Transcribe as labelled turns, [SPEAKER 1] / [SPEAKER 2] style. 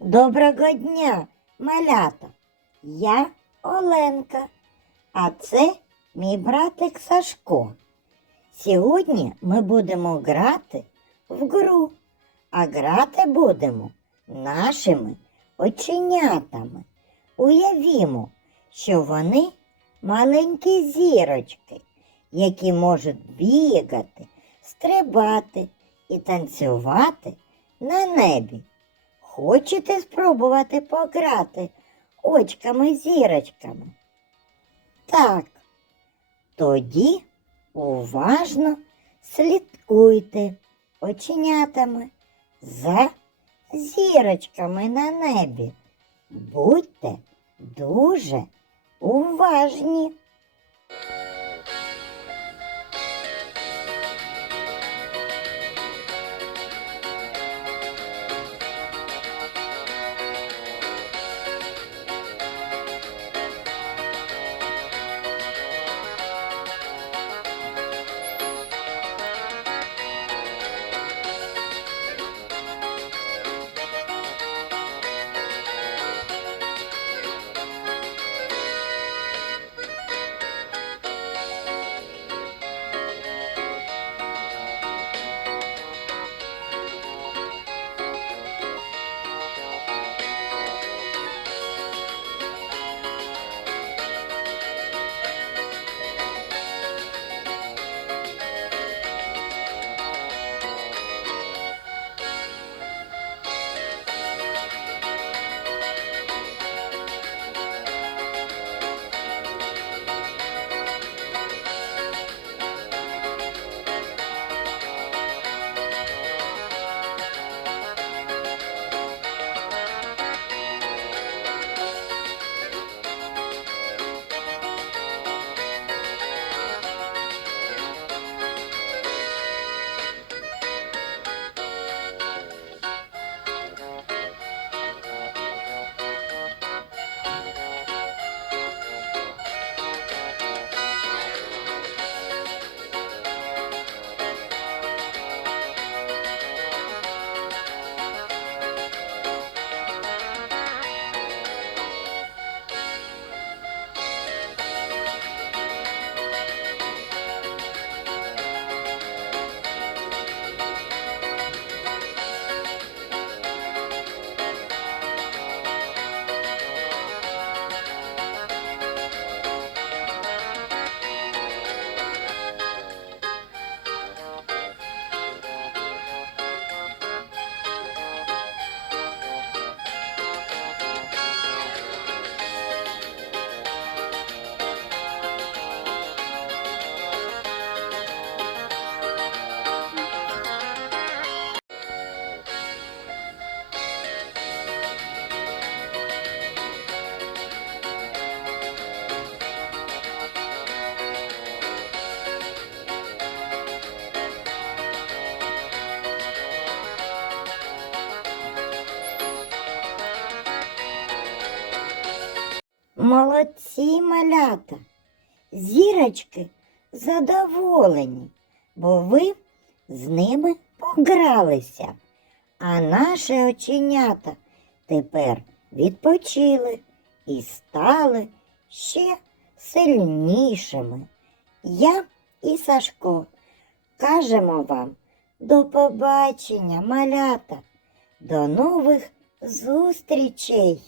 [SPEAKER 1] Доброго дня, малята. Я Оленка, а це мій братик Сашко. Сьогодні ми будемо грати в гру, а грати будемо нашими оченятами. Уявімо, що вони маленькі зірочки, які можуть бігати, стрибати і танцювати на небі. Хочете спробувати пограти очками-зірочками? Так. Тоді уважно слідкуйте оченятами за зірочками на небі. Будьте дуже уважні. Молодці малята. Зірочки задоволені, бо ви з ними погралися. А наші оченята тепер відпочили і стали ще сильнішими. Я і Сашко кажемо вам до побачення, малята, до нових зустрічей!